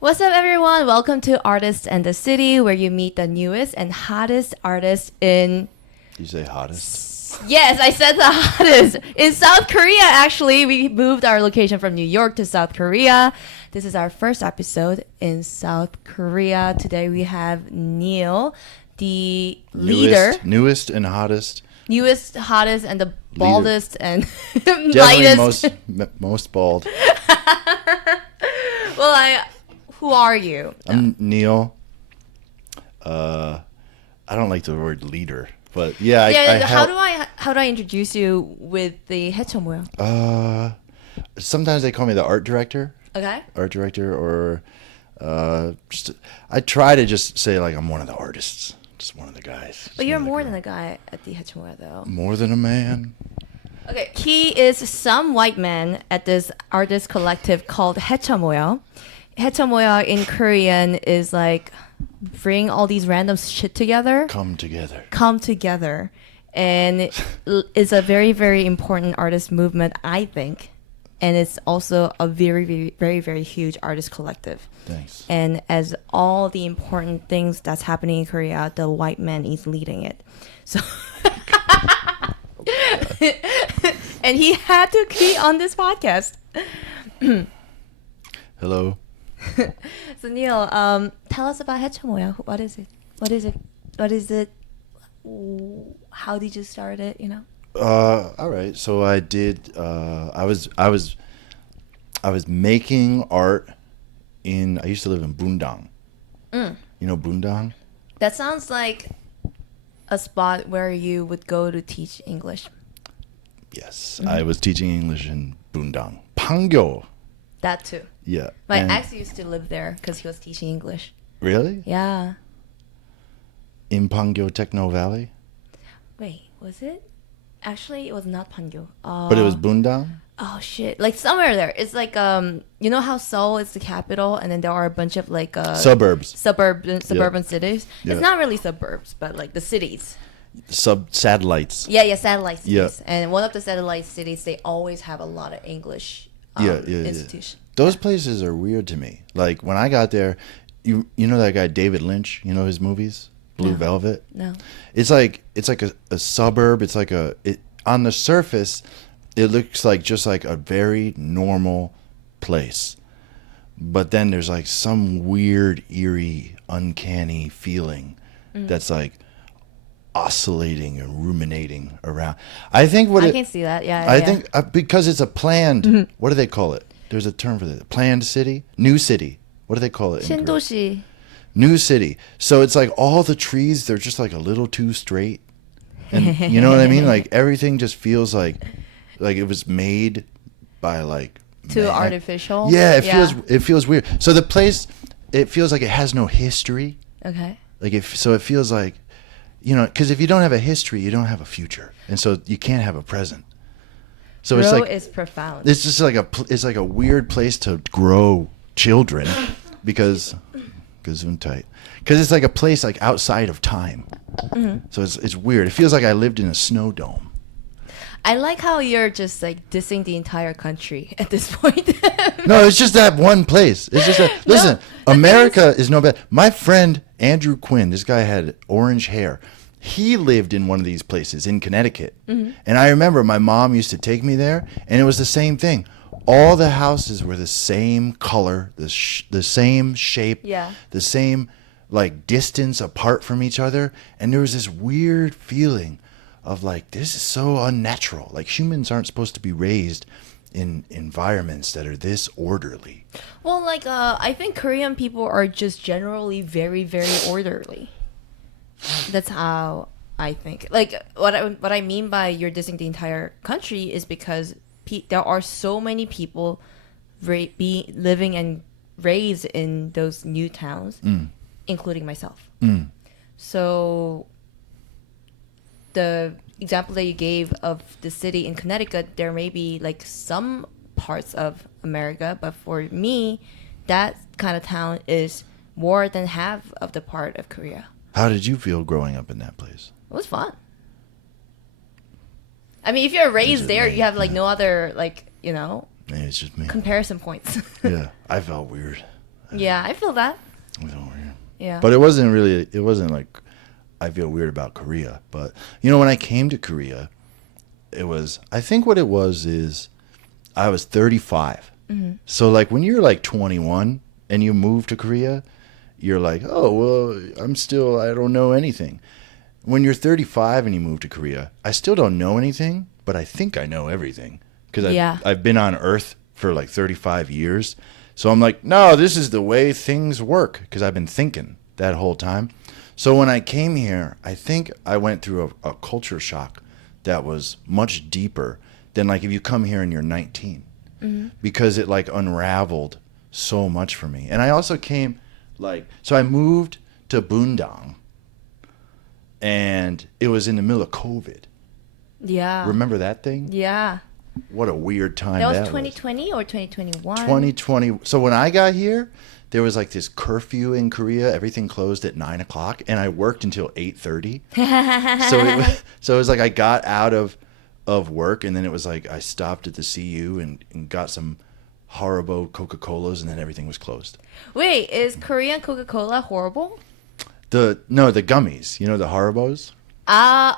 What's up, everyone? Welcome to Artists and the City, where you meet the newest and hottest artists in. You say hottest? Yes, I said the hottest. In South Korea, actually. We moved our location from New York to South Korea. This is our first episode in South Korea. Today we have Neil, the leader. Newest and hottest. Newest, hottest, and the baldest and Definitely lightest. most bald. Well, who are you? I'm Neil. I don't like the word leader, but yeah. How do I introduce you with the Hechyeomoyeo? Sometimes they call me the art director. Okay. Art director, or I try to just say like I'm one of the artists, just one of the guys. But you're more than a guy at the Hechyeomoyeo, though. More than a man. Okay, he is some white man at this artist collective called Hechyeomoyeo. Hechyeomoyeo in Korean is like bring all these random shit together. Come together. And it's a very, very important artist movement, I think. And it's also a very, very, very, very huge artist collective. Thanks. And as all the important things that's happening in Korea, the white man is leading it. So, and he had to be on this podcast. Hello. So Neil, tell us about Hechyeomoyeo. What is it? What is it? How did you start it? All right. So I did. I was making art in. I used to live in Bundang. You know Bundang? That sounds like a spot where you would go to teach English. Yes, I was teaching English in Bundang. Pangyo. That too. Yeah. My ex used to live there because he was teaching English. Really? Yeah. In Pangyo Techno Valley? Wait, was it? Actually, it was not Pangyo. But it was Bundang? Oh shit! Like somewhere there. It's like you know how Seoul is the capital, and then there are a bunch of like Suburbs. Suburban cities. Yeah. It's not really suburbs, but like the cities. Satellites. Yeah, satellite cities. Yeah. And one of the satellite cities, they always have a lot of English institutions. Those places are weird to me. Like when I got there, you know that guy David Lynch. You know his movies, Blue Velvet. No. It's like a suburb. It's like on the surface, it looks like just like a very normal place, but then there's like some weird, eerie, uncanny feeling that's like oscillating and ruminating around. I think I can see that. Yeah. I think because it's a planned. What do they call it? There's a term for that. Planned city, new city. What do they call it? 신도시. New city. So it's like all the trees. They're just like a little too straight, and you know what I mean. Like everything just feels like it was made by like too artificial. Yeah, it feels weird. So the place, it feels like it has no history. Okay. Like it feels like, because if you don't have a history, you don't have a future, and so you can't have a present. So Grow it's like is profound. it's just like it's like a weird place to grow children because it's like a place like outside of time. So it's weird. It feels like I lived in a snow dome. I like how you're just like dissing the entire country at this point. No, it's just that one place. It's just that. Listen, America is no better. My friend Andrew Quinn, this guy had orange hair. He lived in one of these places in Connecticut. And I remember my mom used to take me there, and it was the same thing. All the houses were the same color, the same shape, the same like distance apart from each other. And there was this weird feeling of like, this is so unnatural. Like humans aren't supposed to be raised in environments that are this orderly. Well, like I think Korean people are just generally very, very orderly. That's how I think. Like what I mean by you're dissing the entire country is because there are so many people living and raised in those new towns, including myself. So the example that you gave of the city in Connecticut, there may be like some parts of America, but for me, that kind of town is more than half of the part of Korea. How did you feel growing up in that place? It was fun. I mean, if you're raised there, you have like no other like Maybe it's just me. comparison points. Yeah, I felt weird. Yeah, I feel that. It was weird. Yeah. But it wasn't like I feel weird about Korea. But, when I came to Korea, I think what it was is I was 35. So, like, when you're like 21 and you move to Korea, you're like, oh, well, I don't know anything. When you're 35 and you move to Korea, I still don't know anything, but I think I know everything because I've been on Earth for like 35 years. So I'm like, no, this is the way things work because I've been thinking that whole time. So when I came here, I think I went through a culture shock that was much deeper than like if you come here and you're 19 because it like unraveled so much for me. And I also came so I moved to Bundang. And it was in the middle of COVID. Yeah. Remember that thing? Yeah. What a weird time That was that 2020 or 2021? 2020. So when I got here, there was like this curfew in Korea. Everything closed at 9 o'clock, and I worked until 8:30. So it was like I got out of work, and then it was like I stopped at the CU and got some Haribo Coca-Colas, and then everything was closed. Wait, is Korean Coca-Cola horrible? The gummies, the Haribos?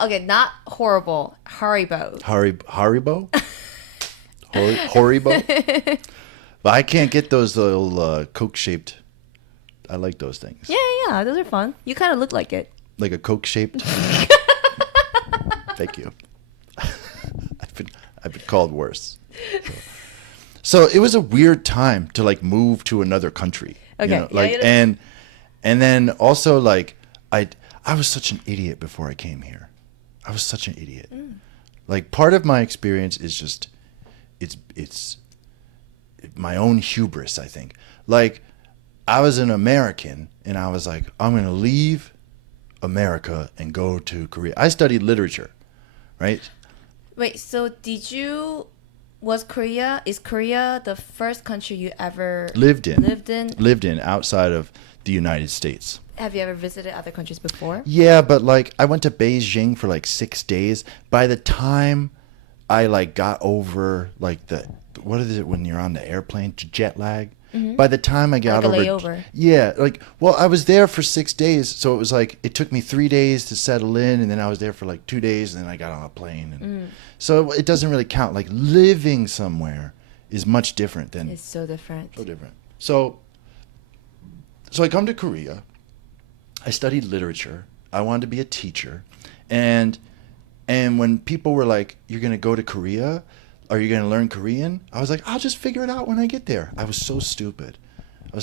Okay, not horrible. Haribo. Haribo? Horibo? But I can't get those little Coke-shaped. I like those things. Yeah, those are fun. You kind of look like it. Like a Coke-shaped? Thank you. I've been called worse. So it was a weird time to like move to another country. Okay. And then also like I was such an idiot before I came here. I was such an idiot. Like part of my experience is just it's my own hubris, I think. Like I was an American and I was like, I'm going to leave America and go to Korea. I studied literature, right? Wait, so is Korea the first country you ever Lived in outside of the United States. Have you ever visited other countries before? Yeah, but like I went to Beijing for like 6 days. By the time I like got over like what is it when you're on the airplane, jet lag? By the time I got like a over, layover. Yeah, I was there for 6 days, so it was like it took me 3 days to settle in, and then I was there for like 2 days, and then I got on a plane, and so it doesn't really count. Like living somewhere is much different than. It's so different. So different. So I come to Korea. I studied literature. I wanted to be a teacher, and when people were like, "You're gonna go to Korea? Are you going to learn Korean?" I was like, I'll just figure it out when I get there. I was so stupid. I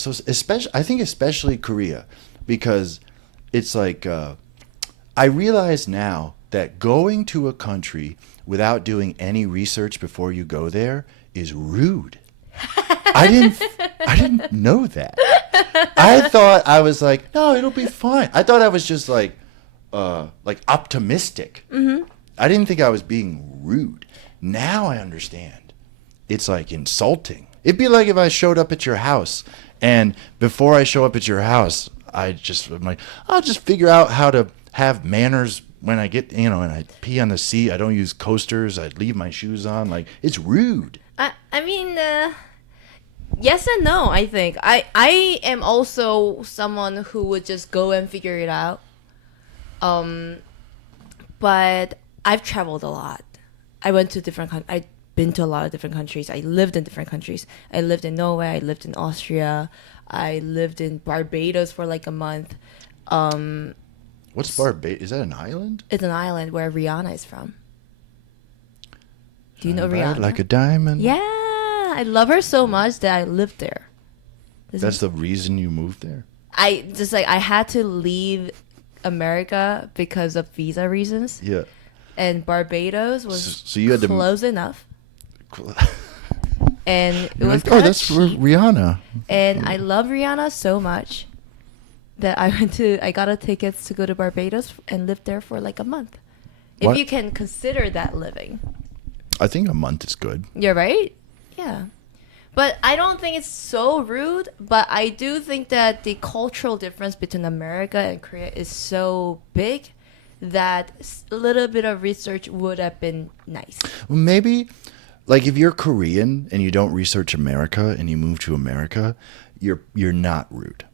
think especially Korea, because it's like, I realize now that going to a country without doing any research before you go there is rude. I didn't know that. I thought I was like, no, it'll be fine. I thought I was just like optimistic. I didn't think I was being rude. Now I understand. It's like insulting. It'd be like if I showed up at your house, and before I show up at your house, I'm like, I'll just figure out how to have manners when I get, and I pee on the seat. I don't use coasters. I leave my shoes on. Like, it's rude. I mean, yes and no, I think. I am also someone who would just go and figure it out. But I've traveled a lot. I've been to a lot of different countries. I lived in different countries. I lived in Norway. I lived in Austria. I lived in Barbados for like a month. What's Barbados? Is that an island? It's an island where Rihanna is from. Do you know Rihanna? Like a diamond. Yeah, I love her so much that I lived there. That's the reason you moved there? I had to leave America because of visa reasons. Yeah. And Barbados was so you had close enough. And it was like, that's for Rihanna. And I love Rihanna so much that I got a tickets to go to Barbados and live there for like a month. What? If you can consider that living. I think a month is good. You're right? Yeah. But I don't think it's so rude, but I do think that the cultural difference between America and Korea is so big that a little bit of research would have been nice. Well, maybe, like if you're Korean and you don't research America and you move to America, you're not rude.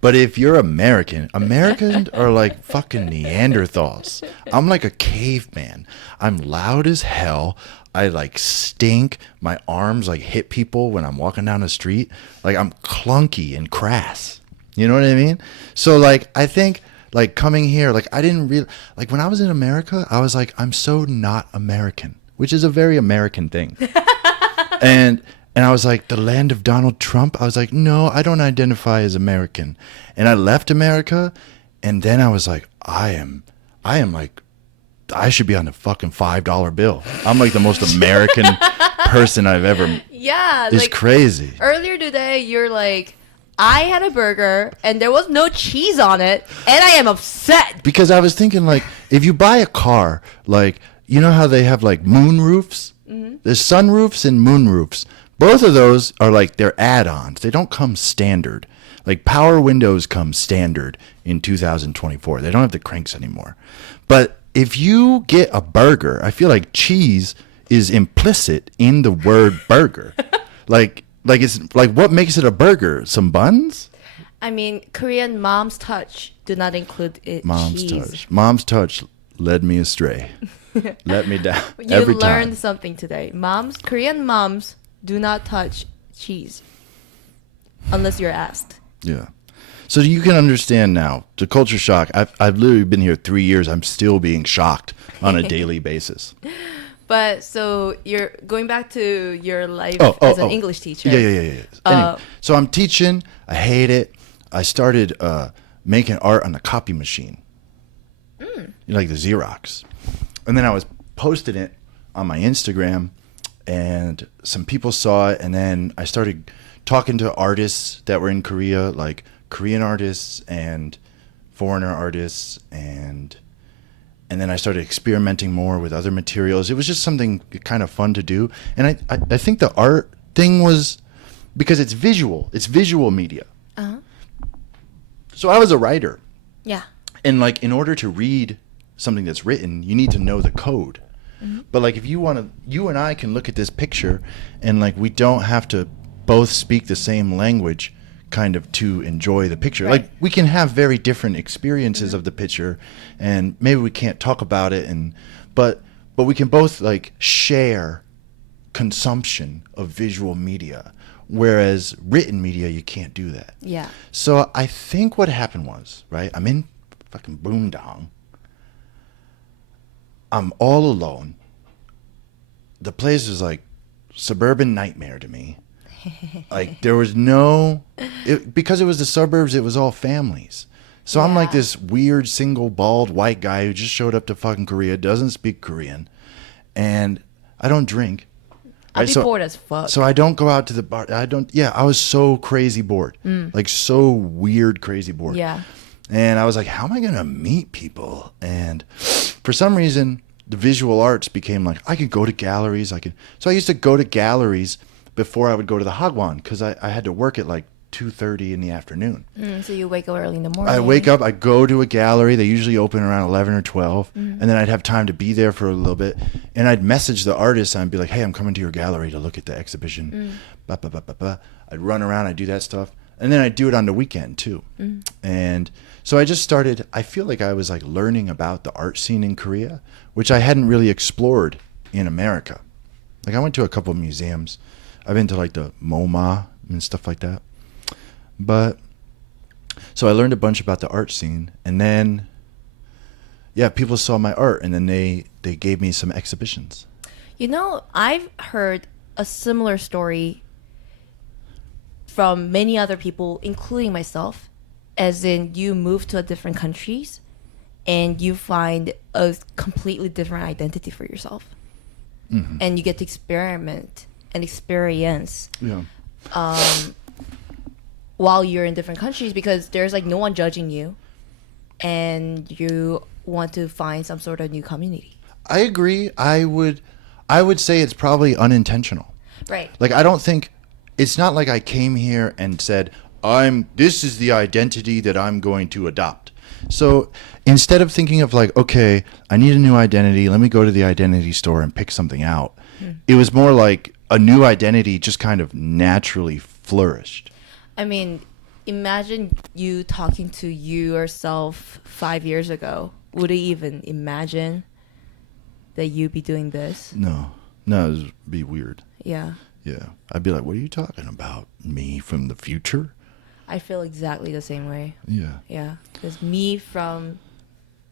But if you're American, Americans are like fucking Neanderthals. I'm like a caveman. I'm loud as hell. I like stink. My arms like hit people when I'm walking down the street. Like I'm clunky and crass. You know what I mean? So like I think like coming here, like I didn't really like when I was in America, I was like, I'm so not American, which is a very American thing. And I was like, the land of Donald Trump? I was like, no, I don't identify as American. And I left America, and then I was like, I am like, I should be on the fucking $5 bill. I'm like the most American person I've ever. Yeah. It's like, crazy. Earlier today, you're like, I had a burger, and there was no cheese on it, and I am upset. Because I was thinking, like, if you buy a car, like, you know how they have, like, moon roofs? Mm-hmm. There's sunroofs and moon roofs. Both of those are like they're add-ons. They don't come standard. Like power windows come standard in 2024. They don't have the cranks anymore. But if you get a burger, I feel like cheese is implicit in the word burger. like it's like what makes it a burger? Some buns? I mean, Korean mom's touch do not include cheese. Mom's touch led me astray. Let me down. You learned something today. Korean moms do not touch cheese unless you're asked. Yeah. So you can understand now the culture shock. I've literally been here 3 years. I'm still being shocked on a daily basis. But so you're going back to your life as an English teacher. Yeah. Anyway, so I'm teaching. I hate it. I started making art on the copy machine. Like the Xerox. And then I was posting it on my Instagram. And some people saw it, and then I started talking to artists that were in Korea, like Korean artists and foreigner artists, and then I started experimenting more with other materials. It was just something kind of fun to do, and I think the art thing was because it's visual media. Uh-huh. So I was a writer. Yeah. And like in order to read something that's written, you need to know the code. Mm-hmm. But like if you and I can look at this picture and like we don't have to both speak the same language kind of to enjoy the picture. Right. Like we can have very different experiences of the picture and maybe we can't talk about it but we can both like share consumption of visual media, whereas written media you can't do that. Yeah. So I think what happened was, right, I'm in fucking Boondong. I'm all alone. The place is like suburban nightmare to me. Like there was because it was the suburbs, it was all families. So I'm like this weird single bald white guy who just showed up to fucking Korea, doesn't speak Korean, and I don't drink. I'd be bored as fuck. So I don't go out to the bar. I was so crazy bored. Like so weird crazy bored. Yeah. And I was like, how am I going to meet people? And for some reason, the visual arts became like, I could go to galleries. So I used to go to galleries before I would go to the Hagwon because I had to work at like 2:30 in the afternoon. So you wake up early in the morning. I wake up, I go to a gallery. They usually open around 11 or 12. And then I'd have time to be there for a little bit. And I'd message the artist and I'd be like, hey, I'm coming to your gallery to look at the exhibition. I'd run around, I'd do that stuff. And then I'd do it on the weekend too. And so I just started, I feel like I was like learning about the art scene in Korea, which I hadn't really explored in America. Like I went to a couple of museums. I've been to like the MoMA and stuff like that. But so I learned a bunch about the art scene, and then people saw my art, and then they gave me some exhibitions. You know, I've heard a similar story from many other people, including myself, as in you move to a different countries and you find a completely different identity for yourself. And you get to experiment and experience while you're in different countries, because there's like no one judging you and you want to find some sort of new community. I agree. I would say it's probably unintentional. Right. Like I don't think it's not like I came here and said, this is the identity that I'm going to adopt. So instead of thinking of like, okay, I need a new identity, let me go to the identity store and pick something out. It was more like a new identity just kind of naturally flourished. I mean, imagine you talking to yourself 5 years ago. Would you even imagine that you'd be doing this? No, it'd be weird. Yeah. Yeah, I'd be like, "What are you talking about? Me from the future?" I feel exactly the same way. Yeah, Yeah. Because me from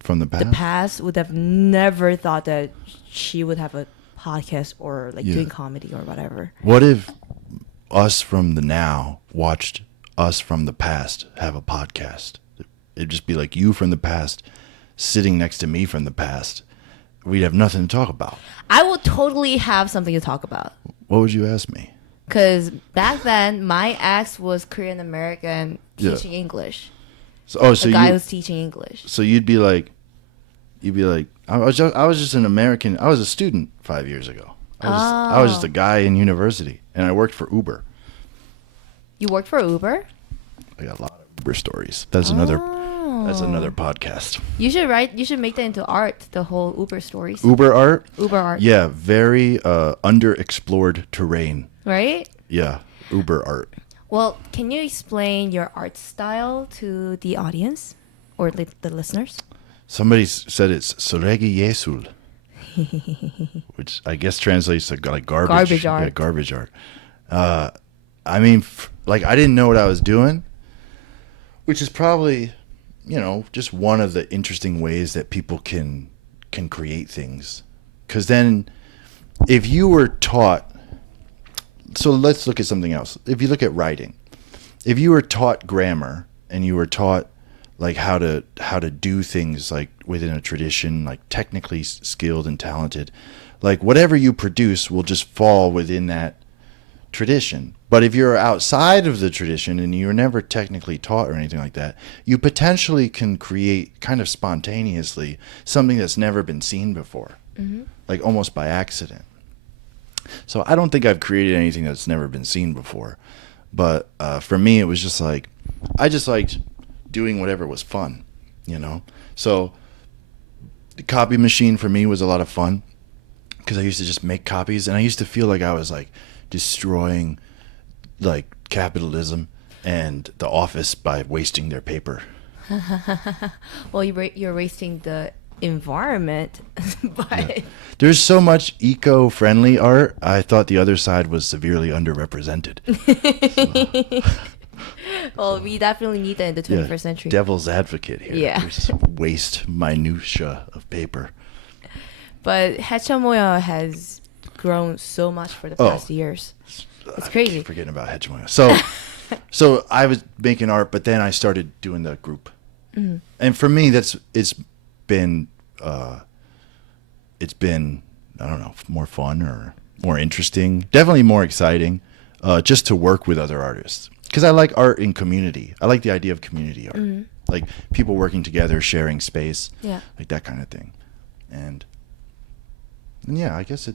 from the past. the past would have never thought that she would have a podcast or like Yeah. doing comedy or whatever. What if us from the now watched us from the past have a podcast? It'd just be like you from the past sitting next to me from the past. We'd have nothing to talk about. I would totally have something to talk about. What would you ask me? Because back then, my ex was Korean American Yeah. teaching English. So, The guy was teaching English. So you'd be like, I was just an American. I was a student 5 years ago. I was just a guy in university, and I worked for Uber. You worked for Uber? I got a lot of Uber stories. That's another podcast. You should write. You should make that into art. The whole Uber stories. Uber art. Uber art. Yeah, very underexplored terrain. Right. Yeah, Uber art. Well, can you explain your art style to the audience or the listeners? Somebody said it's Soregi Yesul, which I guess translates to like garbage. Garbage art. Yeah, garbage art. I mean, like I didn't know what I was doing, which is probably, just one of the interesting ways that people can create things. Because then, if you were taught, so let's look at something else. If you look at writing, if you were taught grammar and you were taught like how to do things like within a tradition, like technically skilled and talented, like whatever you produce will just fall within that tradition. But if you're outside of the tradition and you're never technically taught or anything like that, you potentially can create kind of spontaneously something that's never been seen before, like almost by accident. So I don't think I've created anything that's never been seen before. But for me, it was just like, I just liked doing whatever was fun, So the copy machine for me was a lot of fun because I used to just make copies, and I used to feel like I was like destroying like capitalism and the office by wasting their paper. Well, you're wasting the environment by There's so much eco-friendly art. I thought the other side was severely underrepresented. Well, we definitely need that in the 21st century. Devil's advocate here. Yeah. Just waste minutia of paper. But Hechyeomoyeo has grown so much for the past years. It's crazy. I keep forgetting about Hechyeomoyeo. So I was making art, but then I started doing the group. Mm. And for me, it's been I don't know, more fun or more interesting. Definitely more exciting, just to work with other artists. Because I like art in community. I like the idea of community art. Mm-hmm. Like people working together, sharing space. Yeah. Like that kind of thing. And yeah, I guess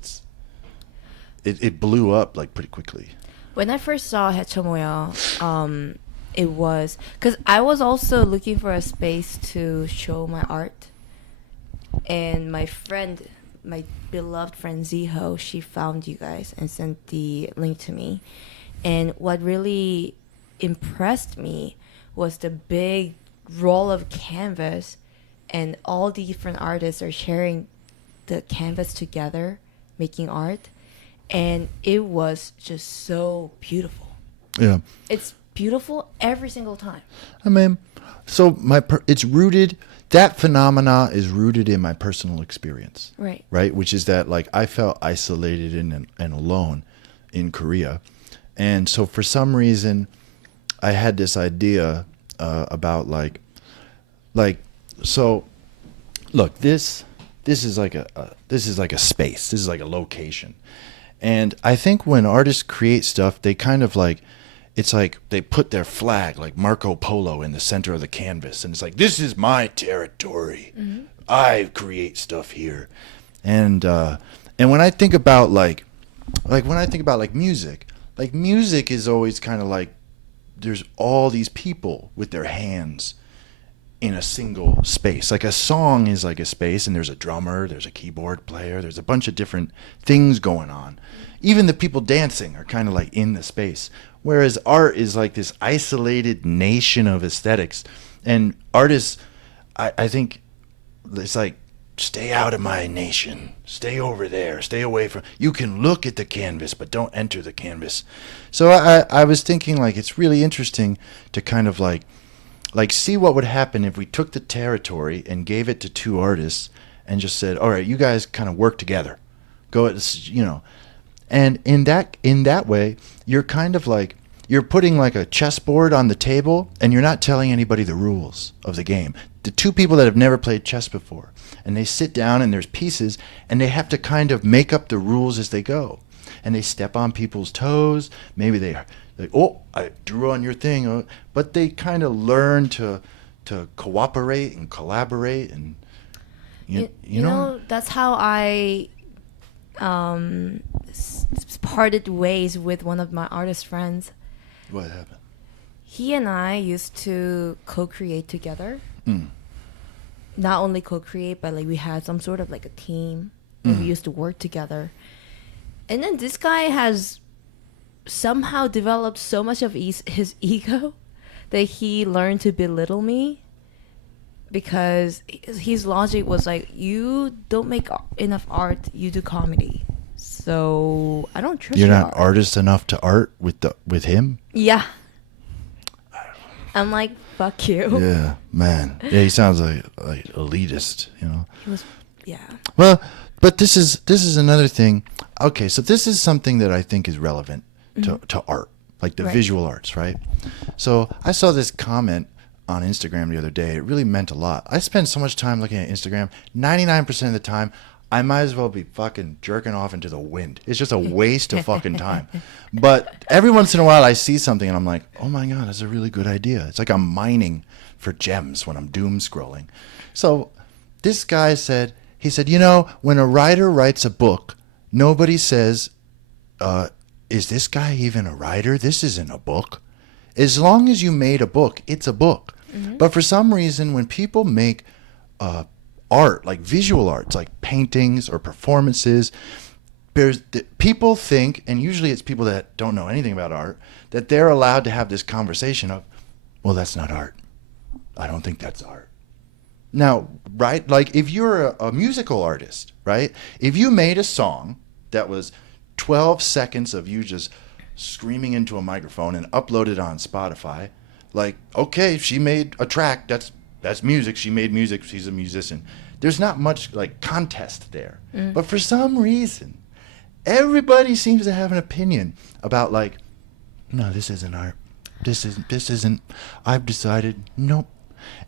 it blew up like pretty quickly. When I first saw Hechyeomoyeo, it was because I was also looking for a space to show my art. And my beloved friend Ziho, she found you guys and sent the link to me. And what really impressed me was the big roll of canvas, and all the different artists are sharing the canvas together, making art. And it was just so beautiful. Yeah. It's beautiful every single time. I mean, so it's rooted. That phenomena is rooted in my personal experience. Right. Right. Which is that like I felt isolated and alone in Korea. And so for some reason, I had this idea about so look, this is like a space. This is like a location. And I think when artists create stuff, they kind of like, it's like they put their flag like Marco Polo in the center of the canvas, and it's like, this is my territory. Mm-hmm. I create stuff here. And when I think about like music, like music is always kind of like there's all these people with their hands in a single space. Like a song is like a space, and there's a drummer, there's a keyboard player, there's a bunch of different things going on. Even the people dancing are kind of like in the space. Whereas art is like this isolated nation of aesthetics. And artists, I think it's like, stay out of my nation. Stay over there. Stay away from. You can look at the canvas, but don't enter the canvas. So I was thinking, like, it's really interesting to kind of like see what would happen if we took the territory and gave it to two artists and just said, all right, you guys kind of work together. Go at, you know. And in that way, you're kind of like, you're putting like a chessboard on the table, and you're not telling anybody the rules of the game. The two people that have never played chess before, and they sit down and there's pieces, and they have to kind of make up the rules as they go. And they step on people's toes. Maybe they oh, I drew on your thing. But they kind of learn to cooperate and collaborate. And you know, that's how I parted ways with one of my artist friends. What happened? He and I used to co-create together. Not only co-create, but like we had some sort of like a team, and we used to work together. And then this guy has somehow developed so much of his ego that he learned to belittle me, because his logic was like, you don't make enough art, you do comedy. So I don't trust you. You're not artist enough to art with him? Yeah. I'm like, fuck you. Yeah, man. Yeah, he sounds like elitist, you know. He was, yeah. Well, but this is another thing. Okay, so this is something that I think is relevant to art, like the visual arts, right? So I saw this comment on Instagram the other day. It really meant a lot. I spend so much time looking at Instagram. 99% of the time, I might as well be fucking jerking off into the wind. It's just a waste of fucking time. But every once in a while I see something and I'm like, oh my God, that's a really good idea. It's like I'm mining for gems when I'm doom scrolling. So this guy said, you know, when a writer writes a book, nobody says, is this guy even a writer? This isn't a book. As long as you made a book, it's a book. But for some reason, when people make art, like visual arts, like paintings or performances, people think, and usually it's people that don't know anything about art, that they're allowed to have this conversation of, well, that's not art. I don't think that's art. Now, right, like if you're a musical artist, right, if you made a song that was 12 seconds of you just screaming into a microphone and uploaded on Spotify, like, okay, she made a track, that's music. She made music. She's a musician. There's not much like contest there. But for some reason, everybody seems to have an opinion about like, no, this isn't art. This isn't. I've decided, nope.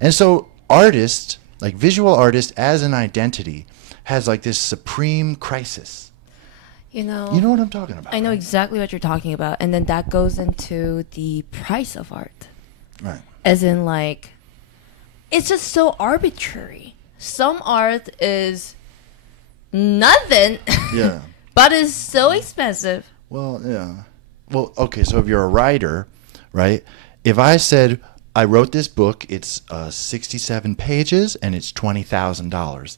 And so artists, like visual artists as an identity, has like this supreme crisis. You know what I'm talking about. I know exactly what you're talking about. And then that goes into the price of art. Right. As in like, it's just so arbitrary. Some art is nothing. Yeah. But it's so expensive. Well, yeah. Well, okay, so if you're a writer, right? If I said I wrote this book, it's 67 pages and it's $20,000.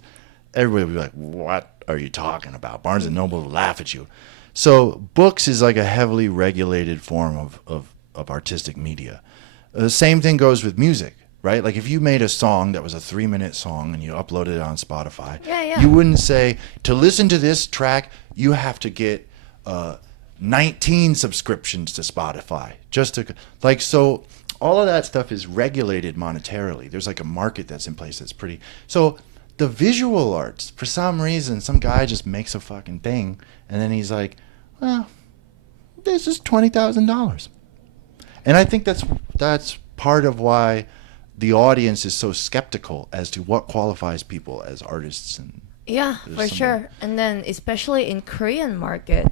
Everybody would be like, what are you talking about? Barnes & Noble will laugh at you. So books is like a heavily regulated form of artistic media. The same thing goes with music, right? Like if you made a song that was a 3-minute song and you uploaded it on Spotify, you wouldn't say, to listen to this track, you have to get 19 subscriptions to Spotify. Just to, like, so all of that stuff is regulated monetarily. There's like a market that's in place that's pretty. So the visual arts, for some reason, some guy just makes a fucking thing and then he's like, well, this is $20,000. And I think that's part of why the audience is so skeptical as to what qualifies people as artists. And yeah, for sure. And then especially in Korean market,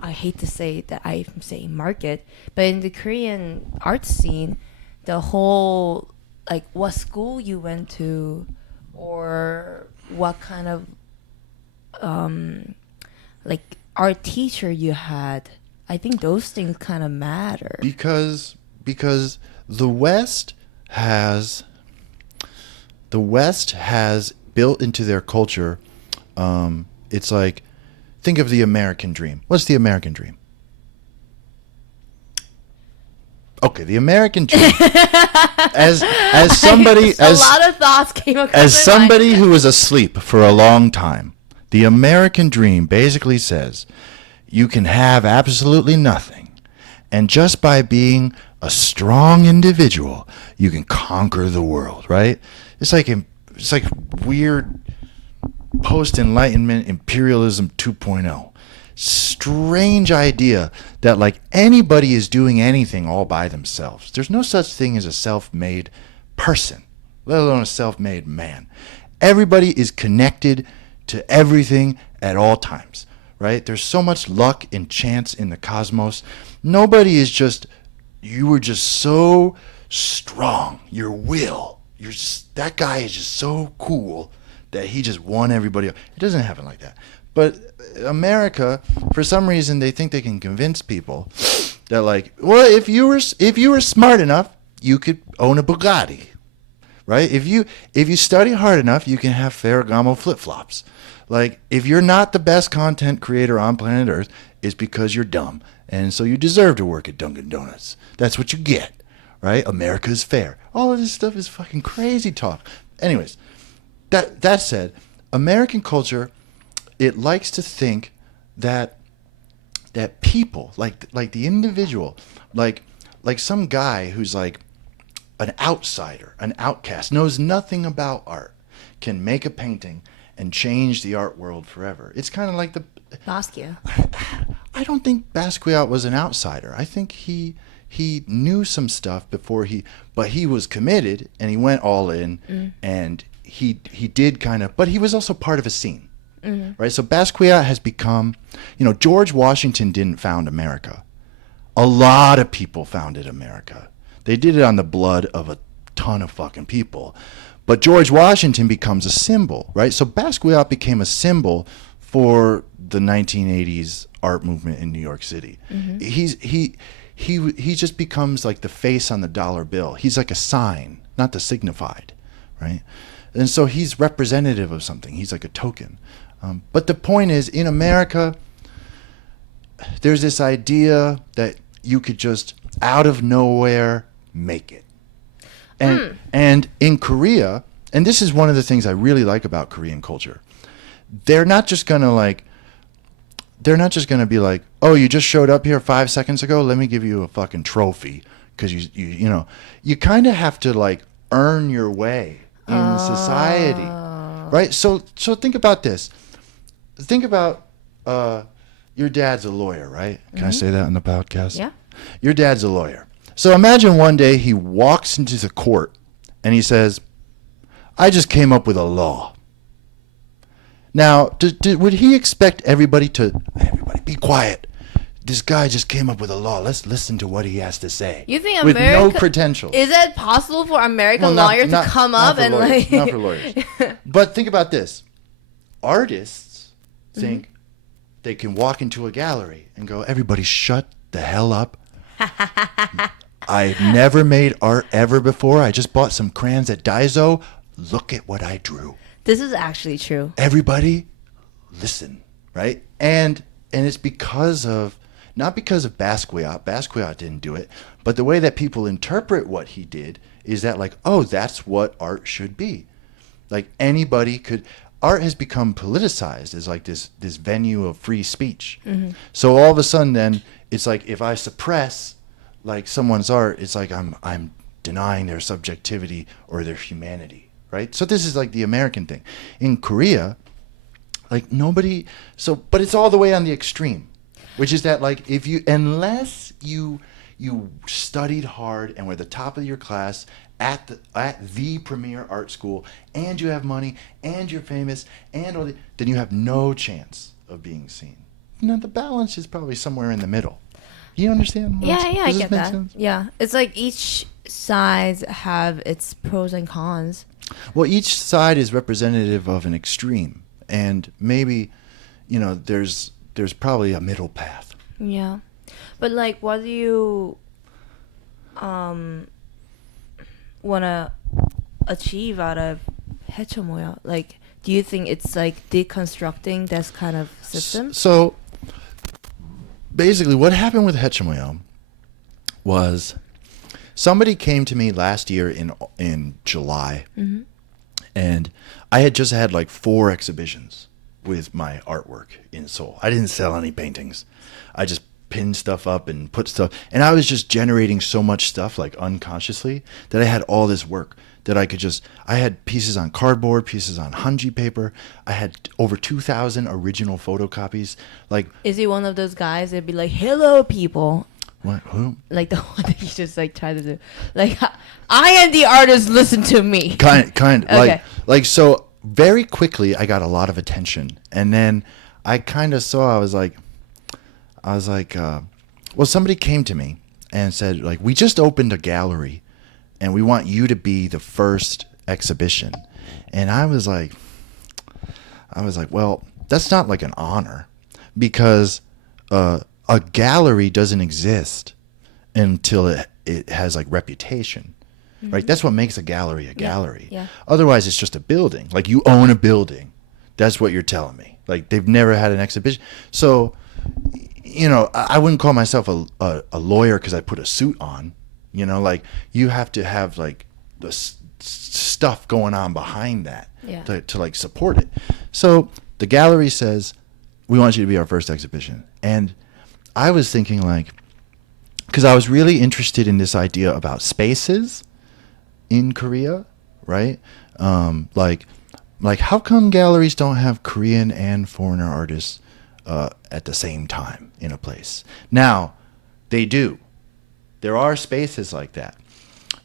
I hate to say that I'm saying market, but in the Korean art scene, the whole like what school you went to or what kind of like art teacher you had, I think those things kind of matter. Because the West has the West has built into their culture. It's like, think of the American dream. What's the American dream? Okay, the American dream. as somebody a lot of thoughts came across as my somebody mind. who was asleep for a long time, the American dream basically says you can have absolutely nothing, and just by being a strong individual, you can conquer the world. Right? It's like weird post-enlightenment imperialism 2.0. Strange idea that like anybody is doing anything all by themselves. There's no such thing as a self-made person, let alone a self-made man. Everybody is connected to everything at all times, right? There's so much luck and chance in the cosmos. Nobody is just, you were just so strong, your will, that guy is just so cool that he just won everybody else. It doesn't happen like that. But America, for some reason, they think they can convince people that, like, well, if you were smart enough, you could own a Bugatti, right? If you study hard enough, you can have Ferragamo flip flops. Like, if you're not the best content creator on planet Earth, it's because you're dumb, and so you deserve to work at Dunkin' Donuts. That's what you get, right? America is fair. All of this stuff is fucking crazy talk. Anyways, that said, American culture, it likes to think that people, like the individual, like some guy who's like an outsider, an outcast, knows nothing about art, can make a painting and change the art world forever. It's kind of like the Basquiat. I don't think Basquiat was an outsider. I think he knew some stuff before but he was committed and he went all in, and he did kind of, but he was also part of a scene. Right? So Basquiat has become, George Washington didn't found America. A lot of people founded America. They did it on the blood of a ton of fucking people. But George Washington becomes a symbol, right? So Basquiat became a symbol for the 1980s art movement in New York City. He just becomes like the face on the dollar bill. He's like a sign, not the signified, right? And so he's representative of something. He's like a token. But the point is, in America, there's this idea that you could just out of nowhere make it. And in Korea, and this is one of the things I really like about Korean culture, they're not just gonna be like, oh, you just showed up here 5 seconds ago, let me give you a fucking trophy, because you kind of have to like earn your way in society, right? So think about this. Think about your dad's a lawyer, right? Can I say that on the podcast? Yeah. Your dad's a lawyer. So imagine one day he walks into the court and he says, I just came up with a law. Now, would he expect everybody be quiet? This guy just came up with a law. Let's listen to what he has to say. You think with America, no credentials? Is it possible for American lawyers to come up and lawyers, like? Not for lawyers. But think about this: artists think they can walk into a gallery and go, "Everybody, shut the hell up." I've never made art ever before. I just bought some crayons at Daiso. Look at what I drew. This is actually true. Everybody, listen, right? And it's because of, not because of Basquiat. Basquiat didn't do it, but the way that people interpret what he did is that like, oh, that's what art should be. Like anybody could. Art has become politicized as like this venue of free speech. So all of a sudden, then it's like if I suppress like someone's art, it's like I'm denying their subjectivity or their humanity, right? So this is like the American thing. In Korea, like nobody. So, but it's all the way on the extreme, which is that like unless you studied hard and were the top of your class at the premier art school, and you have money, and you're famous, and then you have no chance of being seen. The balance is probably somewhere in the middle. You understand? Yeah, I Does this get make that. sense? Yeah, it's like each side have its pros and cons. Well, each side is representative of an extreme, and maybe, there's probably a middle path. Yeah, but like, what do you want to achieve out of Hechyeomoyeo? Like, do you think it's like deconstructing this kind of system? So basically, what happened with Hechyeomoyeo was somebody came to me last year in July, and I had just had like 4 exhibitions with my artwork in Seoul. I didn't sell any paintings. I just pinned stuff up and put stuff, and I was just generating so much stuff like unconsciously that I had all this work that I had pieces on cardboard, pieces on Hanji paper. I had over 2,000 original photocopies. Like, Is he one of those guys that'd be like, "Hello, people," what? Who? like the one that you just like try to do, like, "I am the artist. Listen to me." Kind. Okay. Like so. Very quickly, I got a lot of attention, and then I kind of saw. I was like, well, somebody came to me and said, like, we just opened a gallery, and we want you to be the first exhibition. And I was like, well, that's not like an honor, because a gallery doesn't exist until it has like reputation. Right? That's what makes a gallery a gallery. Yeah. Otherwise, it's just a building. Like, you own a building. That's what you're telling me. Like, they've never had an exhibition. So, you know, I wouldn't call myself a lawyer because I put a suit on. You know, like, you have to have like the stuff going on behind that to like support it. So the gallery says, we want you to be our first exhibition. And I was thinking, like, because I was really interested in this idea about spaces in Korea, right? Like how come galleries don't have Korean and foreigner artists at the same time in a place? Now, they do. There are spaces like that.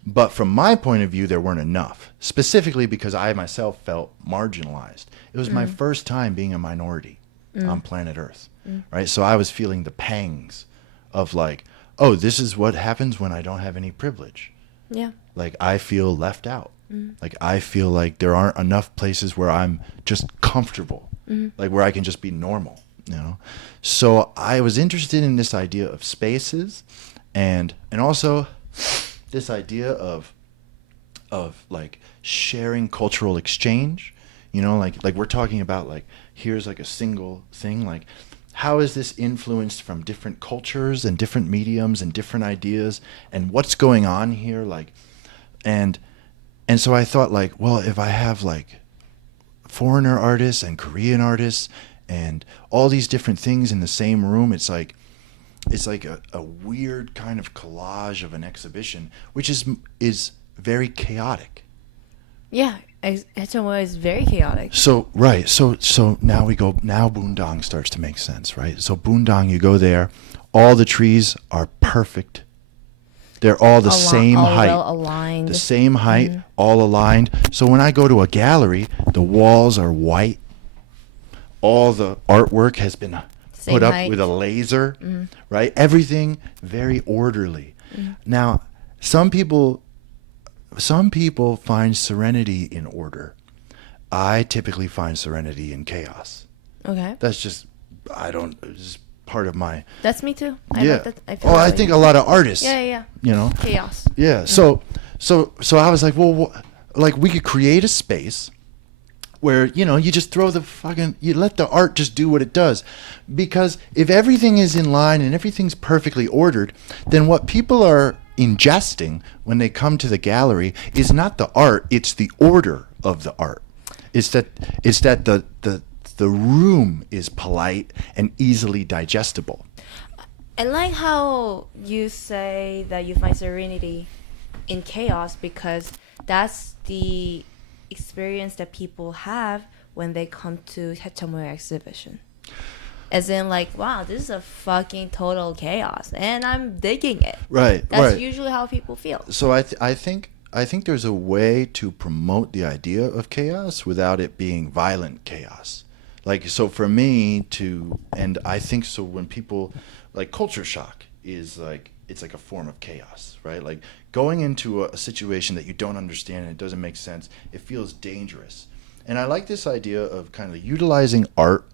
But from my point of view, there weren't enough, specifically because I myself felt marginalized. It was my first time being a minority on planet Earth, right? So I was feeling the pangs of like, oh, this is what happens when I don't have any privilege. Yeah. Like, I feel left out. Like, I feel like there aren't enough places where I'm just comfortable, like where I can just be normal, you know? So I was interested in this idea of spaces and also this idea of like sharing cultural exchange, you know, like we're talking about, like, here's like a single thing, like, how is this influenced from different cultures and different mediums and different ideas, and what's going on here, like, and so I thought, like, well, if I have like foreigner artists and Korean artists and all these different things in the same room, it's like a weird kind of collage of an exhibition, which is very chaotic. Yeah. Hechyeomoyeo is very chaotic. So right, so now Boondong starts to make sense, right? So Boondong, you go there, all the trees are perfect. They're all the same height, well aligned. the same height, all aligned. So when I go to a gallery, the walls are white. All the artwork has been put up with a laser, right? Everything very orderly. Now, some people find serenity in order. I typically find serenity in chaos. Okay. That's just, it's part of my. That's me too. Yeah. I think a lot of artists. Yeah. You know. Chaos. Yeah. So I was like, well, like, we could create a space where, you know, you just you let the art just do what it does. Because if everything is in line and everything's perfectly ordered, then what people are ingesting when they come to the gallery is not the art, it's the order of the art. It's that the room is polite and easily digestible. I like how you say that you find serenity in chaos, because that's the experience that people have when they come to Hechyeomoyeo exhibition. As in, like, wow, this is a fucking total chaos, and I'm digging it. Right. That's usually how people feel. So I think there's a way to promote the idea of chaos without it being violent chaos. Like, so for me and I think so when people, like, culture shock is like, it's like a form of chaos, right? Like, going into a situation that you don't understand and it doesn't make sense, it feels dangerous. And I like this idea of kind of utilizing art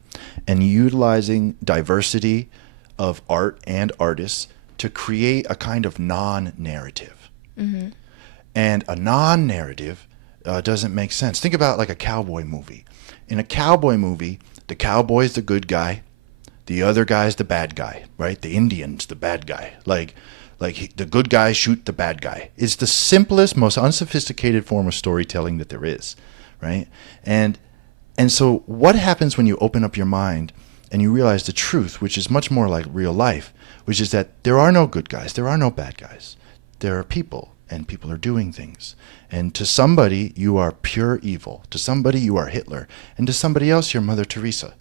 and utilizing diversity of art and artists to create a kind of non-narrative. And a non-narrative doesn't make sense. Think about like a cowboy movie. In a cowboy movie, the cowboy's the good guy, the other guy's the bad guy, right? The Indian's the bad guy. The good guy shoot the bad guy. It's the simplest, most unsophisticated form of storytelling that there is, right? And so what happens when you open up your mind and you realize the truth, which is much more like real life, which is that there are no good guys, there are no bad guys. There are people, and people are doing things. And to somebody, you are pure evil. To somebody, you are Hitler. And to somebody else, you're Mother Teresa.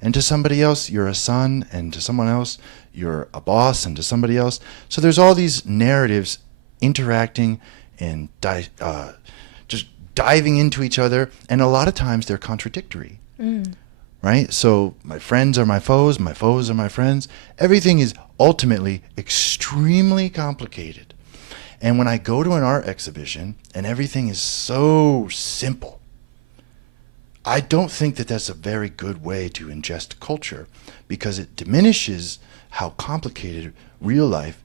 And to somebody else, you're a son. And to someone else, you're a boss. And to somebody else. So there's all these narratives interacting and just diving into each other. And a lot of times, they're contradictory. Right? So my friends are my foes are my friends. Everything is ultimately extremely complicated. And when I go to an art exhibition and everything is so simple, I don't think that that's a very good way to ingest culture, because it diminishes how complicated real life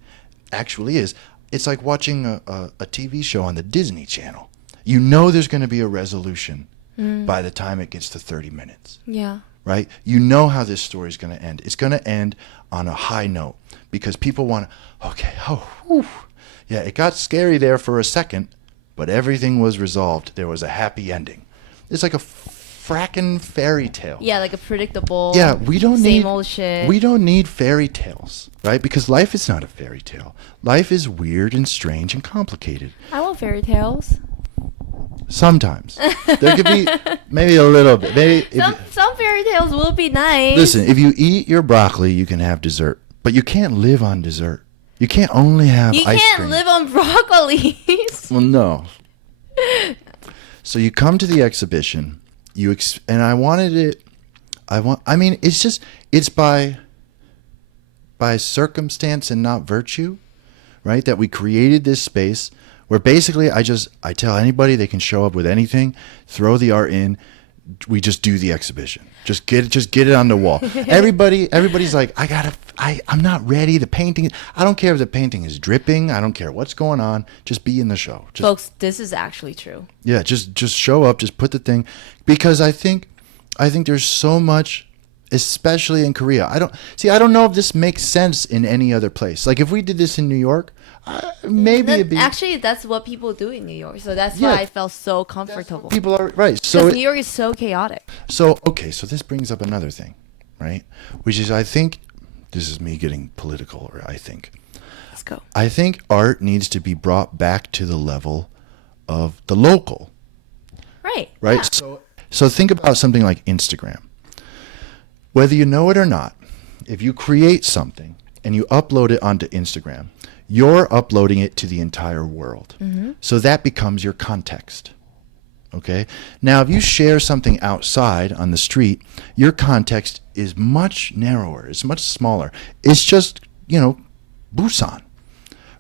actually is. It's like watching a TV show on the Disney Channel. You know there's going to be a resolution by the time it gets to 30 minutes. Yeah. Right? You know how this story is going to end. It's going to end on a high note because people want to, okay, yeah, it got scary there for a second, but everything was resolved. There was a happy ending. It's like a frackin' fairy tale. Yeah, like a predictable. Yeah, we don't need same old shit. We don't need fairy tales, right? Because life is not a fairy tale. Life is weird and strange and complicated. I want fairy tales. Sometimes there could be maybe a little bit. Maybe some fairy tales will be nice. Listen, if you eat your broccoli, you can have dessert, but you can't live on dessert. You can't only have ice cream. You can't live on broccoli. Well, no. So you come to the exhibition, and I wanted it. It's by circumstance and not virtue, right? That we created this space where basically I tell anybody they can show up with anything, throw the art in. We just do the exhibition. Just get it on the wall. Everybody's like, I'm not ready. The painting, I don't care if the painting is dripping. I don't care what's going on. Just be in the show. Folks, this is actually true. Yeah, just show up. Just put the thing, because I think there's so much, especially in Korea. I don't know if this makes sense in any other place. Like if we did this in New York, maybe it'd be. Actually, that's what people do in New York. So that's why I felt so comfortable. People are right. So because New York is so chaotic. So this brings up another thing, right? Which is, I think, this is me getting political, or I think. Let's go. I think art needs to be brought back to the level of the local. Right. Right. Yeah. So think about something like Instagram. Whether you know it or not, if you create something and you upload it onto Instagram, you're uploading it to the entire world. Mm-hmm. So that becomes your context. Okay? Now, if you share something outside on the street, your context is much narrower. It's much smaller. It's just, Busan.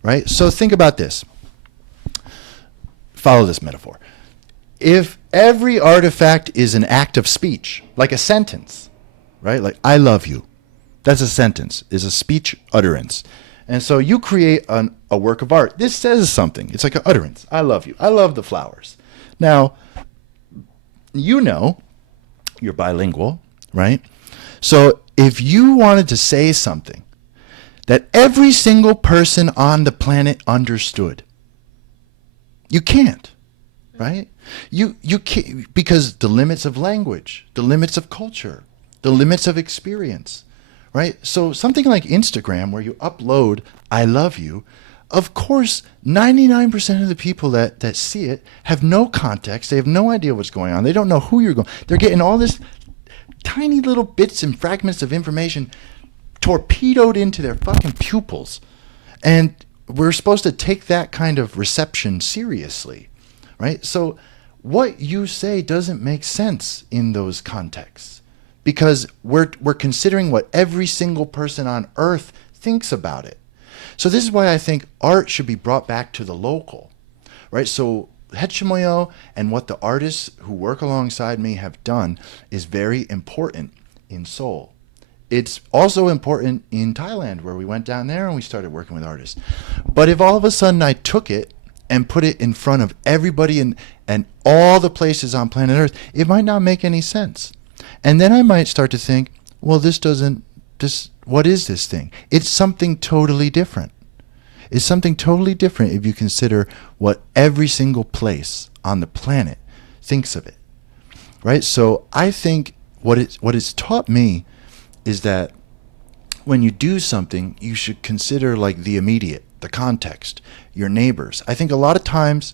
Right? So think about this. Follow this metaphor. If every artifact is an act of speech, like a sentence, right? Like, I love you. That's a sentence, is a speech utterance. And so you create a work of art. This says something. It's like an utterance. I love you. I love the flowers. Now, you're bilingual, right? So if you wanted to say something that every single person on the planet understood, you can't, right? You can't, because the limits of language, the limits of culture, the limits of experience. Right? So something like Instagram, where you upload, I love you, of course, 99% of the people that see it have no context. They have no idea what's going on. They don't know who you're going. They're getting all this tiny little bits and fragments of information torpedoed into their fucking pupils. And we're supposed to take that kind of reception seriously. Right? So what you say doesn't make sense in those contexts. Because we're considering what every single person on earth thinks about it. So this is why I think art should be brought back to the local, right? So Hechyeomoyeo and what the artists who work alongside me have done is very important in Seoul. It's also important in Thailand, where we went down there and we started working with artists. But if all of a sudden I took it and put it in front of everybody and all the places on planet Earth, it might not make any sense. And then I might start to think, well, what is this thing? It's something totally different. It's something totally different if you consider what every single place on the planet thinks of it, right? So I think what it's taught me is that when you do something, you should consider like the immediate, the context, your neighbors. I think a lot of times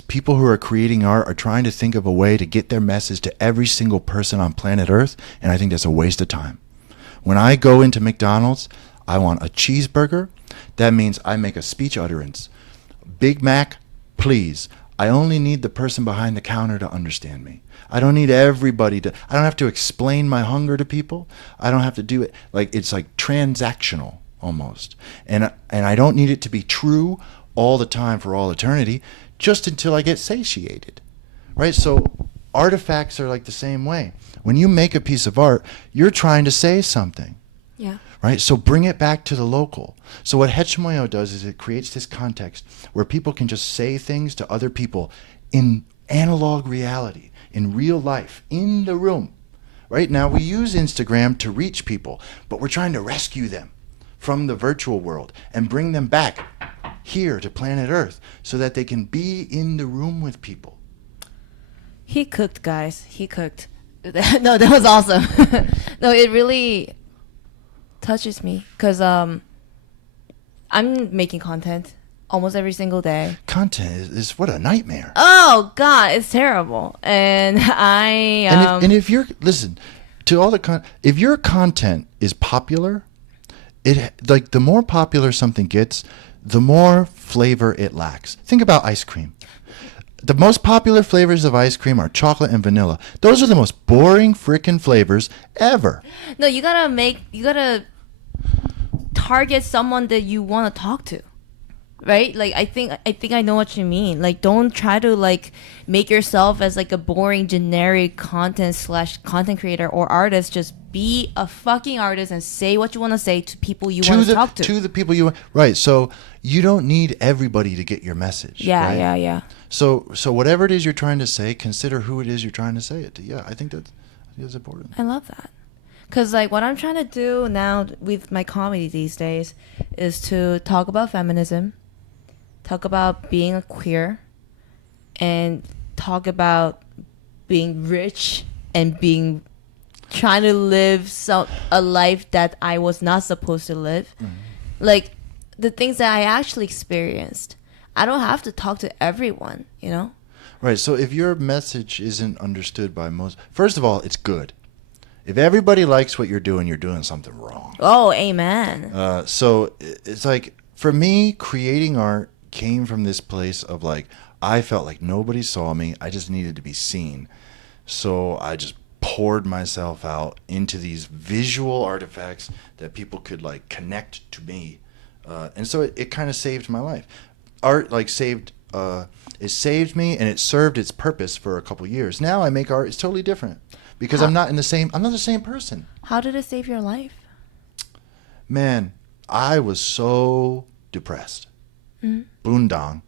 people who are creating art are trying to think of a way to get their message to every single person on planet Earth, and I think that's a waste of time. When I go into McDonald's, I want a cheeseburger. That means I make a speech utterance. Big Mac, please. I only need the person behind the counter to understand me. I don't need everybody I don't have to explain my hunger to people. I don't have to do it. It's like transactional almost. And I don't need it to be true all the time for all eternity, just until I get satiated, right? So artifacts are like the same way. When you make a piece of art, you're trying to say something. Yeah. Right? So bring it back to the local. So what Hechyeomoyeo does is it creates this context where people can just say things to other people in analog reality, in real life, in the room. Right? Now we use Instagram to reach people, but we're trying to rescue them from the virtual world and bring them back here to planet Earth so that they can be in the room with people. He cooked, guys. He cooked. No, that was awesome. No, it really touches me because I'm making content almost every single day. Content is what a nightmare. Oh God, it's terrible. And and if you're listen to all the if your content is popular, the more popular something gets, the more flavor it lacks. Think about ice cream. The most popular flavors of ice cream are chocolate and vanilla. Those are the most boring freaking flavors ever. No, you gotta target someone that you want to talk to, right? Like I think I know what you mean. Like don't try to like make yourself as like a boring generic content creator or artist. Just be a fucking artist and say what you want to say to people you want to talk to. To the people you want. Right. So you don't need everybody to get your message. Yeah, right? yeah. So whatever it is you're trying to say, consider who it is you're trying to say it to. Yeah, I think that's important. I love that. Because like what I'm trying to do now with my comedy these days is to talk about feminism, talk about being a queer, and talk about being rich and trying to live a life that I was not supposed to live. Mm-hmm. Like the things that I actually experienced. I don't have to talk to everyone, you know? Right. So if your message isn't understood by most, first of all, it's good. If everybody likes what you're doing something wrong. Oh, amen. So it's like, for me, creating art came from this place of like, I felt like nobody saw me. I just needed to be seen. So I just poured myself out into these visual artifacts that people could like connect to me. And so it kind of saved my life. Art like saved me, and it served its purpose for a couple years. Now I make art. It's totally different because I'm not the same person. How did it save your life? Man, I was so depressed. Mm-hmm. Boondong.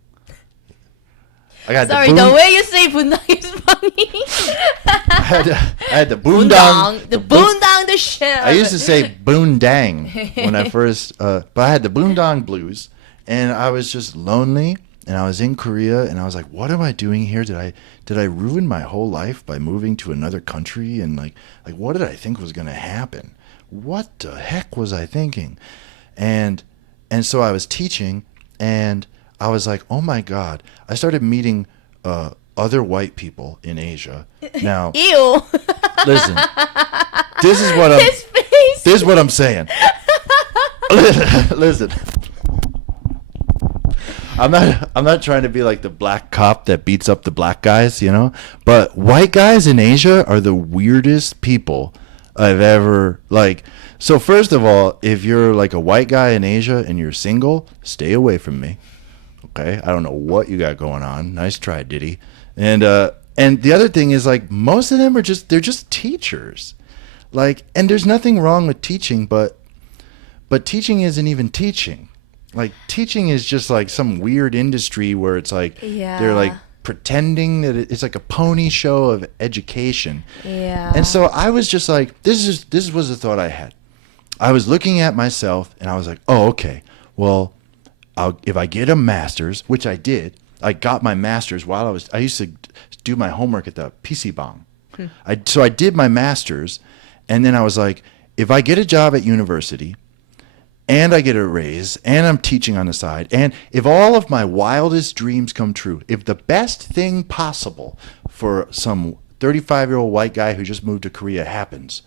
The way you say boondong is funny. I had the boondong. The shit. I used to say boondang when I first, but I had the boondong blues, and I was just lonely, and I was in Korea, and I was like, what am I doing here? Did I ruin my whole life by moving to another country? And like what did I think was going to happen? What the heck was I thinking? And so I was teaching, and I was like, oh my God. I started meeting other white people in Asia. Now, ew. Listen, this is what I'm saying. Listen. I'm not trying to be like the black cop that beats up the black guys, you know? But white guys in Asia are the weirdest people I've ever like. So first of all, if you're like a white guy in Asia and you're single, stay away from me. Okay? I don't know what you got going on. Nice try, Diddy. And the other thing is like most of them they're just teachers. Like, and there's nothing wrong with teaching, but teaching isn't even teaching. Like teaching is just like some weird industry where it's like they're like Yeah. pretending that it's like a pony show of education. Yeah. And so I was just like, this was the thought I had. I was looking at myself and I was like, oh, okay. Well, if I get a master's, which I did, I got my master's while I used to do my homework at the PC Bang. So I did my master's, and then I was like, if I get a job at university, and I get a raise, and I'm teaching on the side, and if all of my wildest dreams come true, if the best thing possible for some 35-year-old white guy who just moved to Korea happens,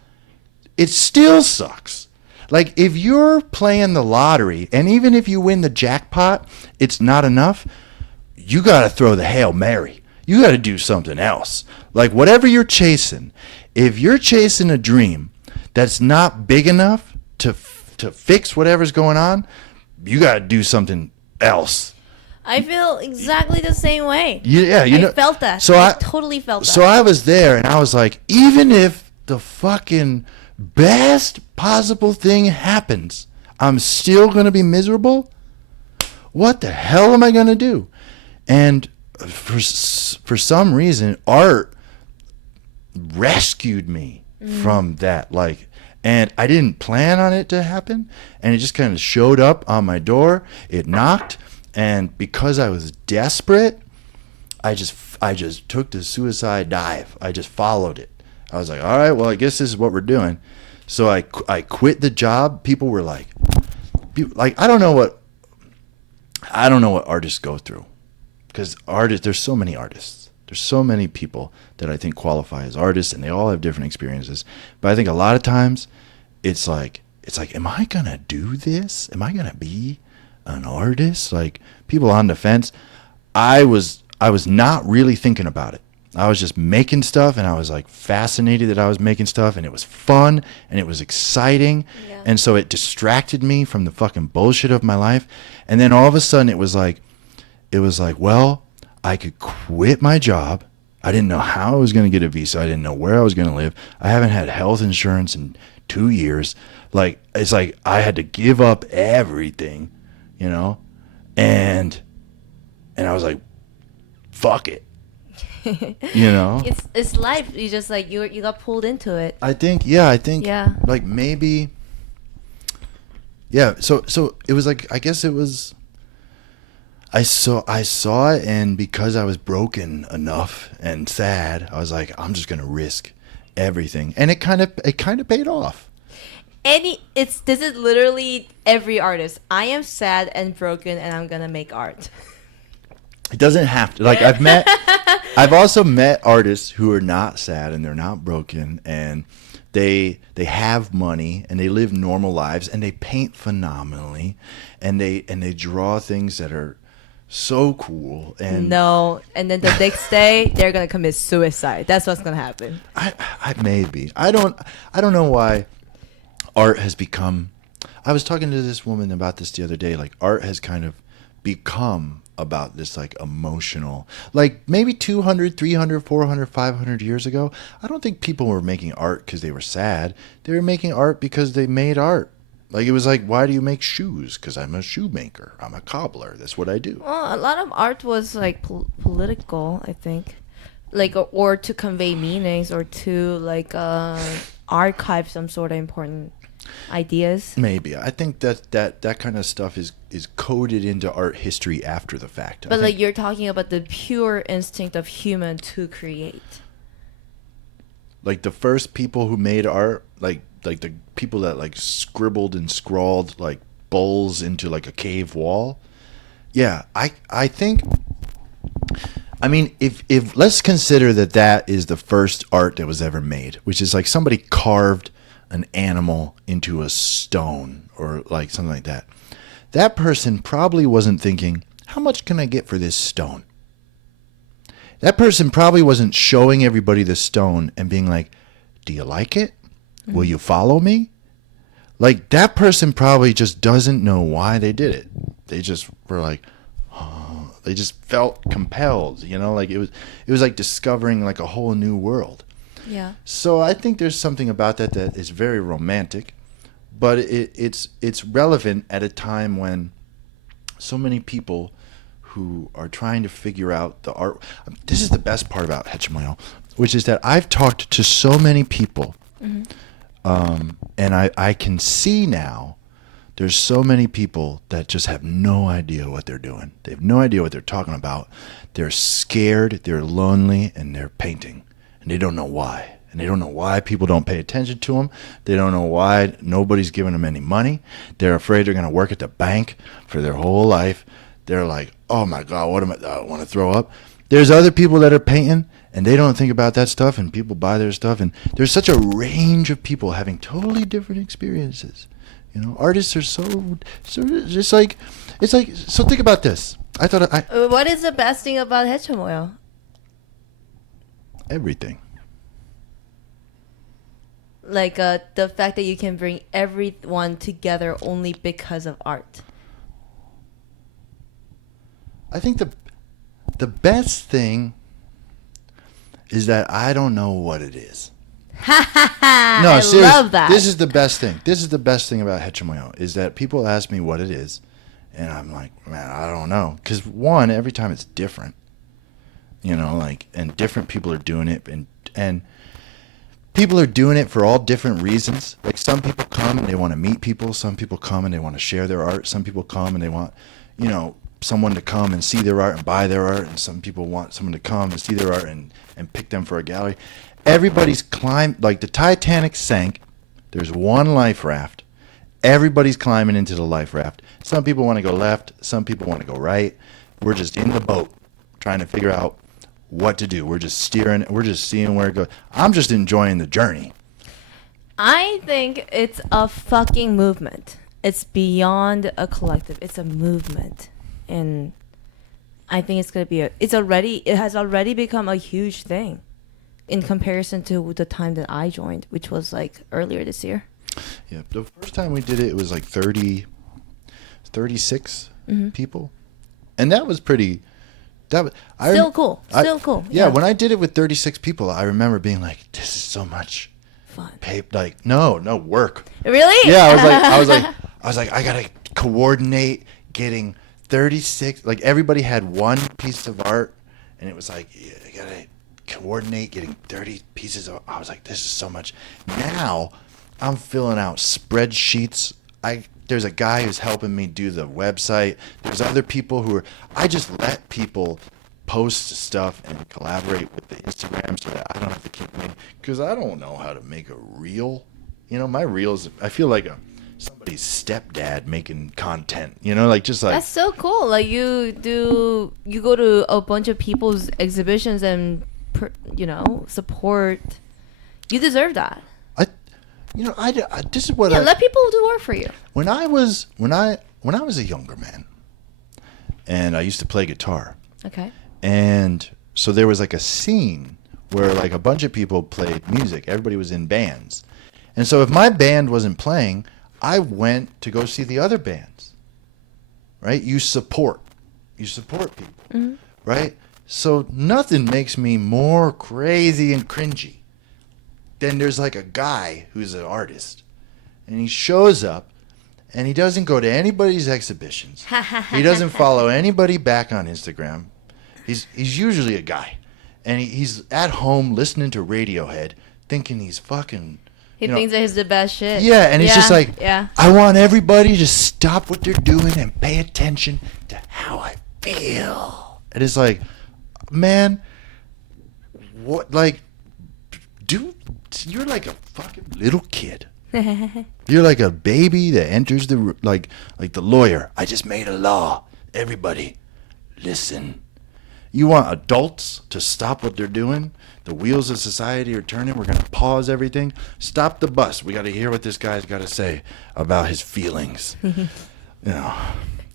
it still sucks. Like, if you're playing the lottery, and even if you win the jackpot, it's not enough, you got to throw the Hail Mary. You got to do something else. Like, whatever you're chasing, if you're chasing a dream that's not big enough to fix whatever's going on, you got to do something else. I feel exactly the same way. Yeah, you know. I felt that. So I totally felt that. So I was there, and I was like, even if the fucking best possible thing happens, I'm still going to be miserable? What the hell am I going to do? And for some reason, art rescued me from that. Like, and I didn't plan on it to happen, and it just kind of showed up on my door. It knocked, and because I was desperate, I just took the suicide dive. I just followed it. I was like, all right, well, I guess this is what we're doing. So I quit the job. People were like, I don't know what artists go through, because there's so many artists. There's so many people that I think qualify as artists, and they all have different experiences. But I think a lot of times it's like, am I gonna do this? Am I gonna be an artist? Like, people on the fence. I was not really thinking about it. I was just making stuff, and I was like fascinated that I was making stuff, and it was fun, and it was exciting. Yeah. And so it distracted me from the fucking bullshit of my life. And then all of a sudden it was like, well, I could quit my job. I didn't know how I was going to get a visa. I didn't know where I was going to live. I haven't had health insurance in 2 years. Like, it's like I had to give up everything, you know? And I was like, fuck it. You know? It's life. You just like you got pulled into it. I think Yeah. like maybe yeah, so it was like, I guess it was, I saw it, and because I was broken enough and sad, I was like, I'm just gonna risk everything, and it kind of paid off. This is literally every artist. I am sad and broken, and I'm gonna make art. It doesn't have to. Like, I've also met artists who are not sad and they're not broken, and they have money and they live normal lives and they paint phenomenally, and they draw things that are so cool. And No, and then the next day they're gonna commit suicide. That's what's gonna happen. I maybe I don't know why art has become. I was talking to this woman about this the other day. Like, art has kind of become about this like emotional, like maybe 200, 300, 400, 500 years ago, I don't think people were making art because they were sad. They were making art because they made art. Like, it was like, why do you make shoes? Because I'm a shoemaker. I'm a cobbler. That's what I do. Well, a lot of art was like political, I think, like or to convey meanings or to like archive some sort of important ideas. Maybe. I think that kind of stuff is coded into art history after the fact. But like, you're talking about the pure instinct of human to create. Like, the first people who made art, like the people that like scribbled and scrawled like bulls into like a cave wall. Yeah, I think, I mean, if let's consider that is the first art that was ever made, which is like somebody carved an animal into a stone or like something like that. That person probably wasn't thinking, how much can I get for this stone? That person probably wasn't showing everybody the stone and being like, do you like it? Will you follow me? Like, that person probably just doesn't know why they did it. They just were like, oh, they just felt compelled, you know, like it was like discovering like a whole new world. Yeah. So I think there's something about that is very romantic, but it's relevant at a time when so many people who are trying to figure out the art. This is the best part about Hechyeomoyeo, which is that I've talked to so many people, and I can see now there's so many people that just have no idea what they're doing. They have no idea what they're talking about. They're scared, they're lonely, and they're painting, and they don't know why. And they don't know why people don't pay attention to them. They don't know why nobody's giving them any money. They're afraid they're going to work at the bank for their whole life. They're like, oh my God, what am I want to throw up? There's other people that are painting and they don't think about that stuff, and people buy their stuff. And there's such a range of people having totally different experiences. You know, artists are so just like, it's like, so think about this. I thought What is the best thing about Hechyeomoyeo? everything. Like the fact that you can bring everyone together only because of art. I think the best thing is that I don't know what it is. No, I seriously, love that. This is the best thing. This is the best thing about Hechyeomoyeo is that people ask me what it is, and I'm like, man, I don't know. Because one, every time it's different, you know, like, and different people are doing it, and people are doing it for all different reasons. Like, some people come and they want to meet people. Some people come and they want to share their art. Some people come and they want, you know, someone to come and see their art and buy their art. And some people want someone to come and see their art and pick them for a gallery. Everybody's climbed, like the Titanic sank. There's one life raft. Everybody's climbing into the life raft. Some people want to go left. Some people want to go right. We're just in the boat trying to figure out what to do. We're just steering. We're just seeing where it goes. I'm just enjoying the journey. I think it's a fucking movement. It's beyond a collective. It's a movement. And I think it's going to be it has already become a huge thing in comparison to the time that I joined, which was like earlier this year. Yeah. The first time we did it, it was like 36 people. And that was pretty... Still cool. Yeah. When I did it with 36 people, I remember being like, "This is so much fun." Like, no work. Really? Yeah, I was like, I gotta coordinate getting 36. Like, everybody had one piece of art, and it was like, yeah, I gotta coordinate getting 30 pieces of. I was like, this is so much. Now, I'm filling out spreadsheets. There's a guy who's helping me do the website. There's other people who are... I just let people post stuff and collaborate with the Instagram so that I don't have to keep making... Because I don't know how to make a reel. You know, my reels... I feel like somebody's stepdad making content. You know, like, just like... That's so cool. Like, you go to a bunch of people's exhibitions and, support. You deserve that. This is what let people do work for you. When I was a younger man, and I used to play guitar. Okay. And so there was like a scene where like a bunch of people played music. Everybody was in bands. And so if my band wasn't playing, I went to go see the other bands. Right? You support people. Right? So nothing makes me more crazy and cringy. Then there's like a guy who's an artist, and he shows up, and he doesn't go to anybody's exhibitions. He doesn't follow anybody back on Instagram. He's usually a guy, and he's at home listening to Radiohead, thinking he's fucking... He thinks that he's the best shit. Yeah, and he's just like, yeah. I want everybody to stop what they're doing and pay attention to how I feel. And it's like, man, what, like, dude... You're like a fucking little kid. You're like a baby that enters the like the lawyer. I just made a law. Everybody, listen. You want adults to stop what they're doing? The wheels of society are turning. We're gonna pause everything. Stop the bus. We got to hear what this guy's got to say about his feelings. You know,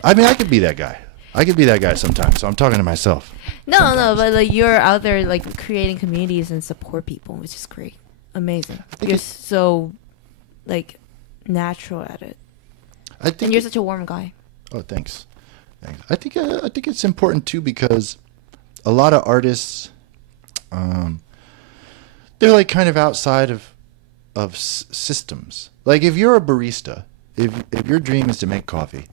I mean, I could be that guy. I could be that guy sometimes. So I'm talking to myself. No, but like you're out there like creating communities and support people, which is great. Amazing. You're so like natural at it. And you're such a warm guy. Oh, thanks. I think it's important too because a lot of artists, they're like kind of outside of systems. Like if you're a barista, if your dream is to make coffee,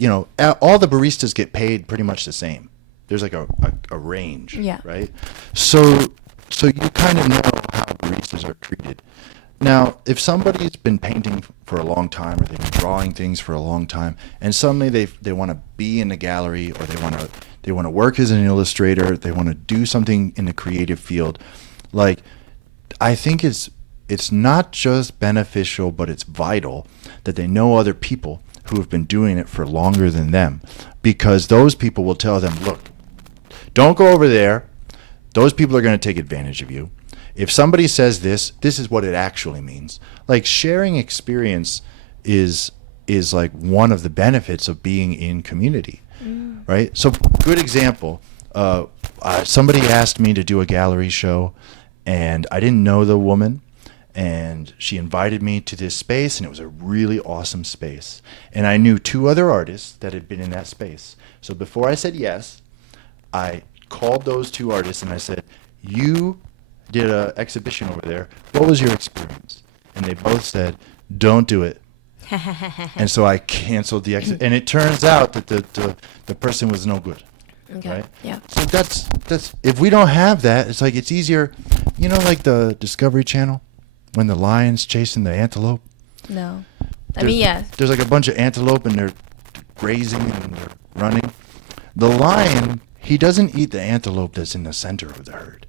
all the baristas get paid pretty much the same. There's like a range, Yeah. right? So you kind of know how baristas are treated. Now, if somebody's been painting for a long time, or they've been drawing things for a long time, and suddenly they want to be in the gallery, or they want to work as an illustrator, they want to do something in the creative field, like, I think it's not just beneficial, but it's vital that they know other people who have been doing it for longer than them, because those people will tell them, look, don't go over there. Those people are going to take advantage of you. If somebody says this is what it actually means. Like, sharing experience is like one of the benefits of being in community, right? So, good example. Somebody asked me to do a gallery show, and I didn't know the woman, and she invited me to this space, and it was a really awesome space. And I knew 2 other artists that had been in that space. So before I said yes, I called those 2 artists and I said, you did an exhibition over there. What was your experience? And they both said, don't do it. And so I canceled the exhibition. And it turns out that the person was no good. Okay. Right? Yeah. So that's if we don't have that, it's like it's easier, like the Discovery Channel when the lion's chasing the antelope. No. I mean, yes. There's like a bunch of antelope and they're grazing and they're running. The lion, he doesn't eat the antelope that's in the center of the herd.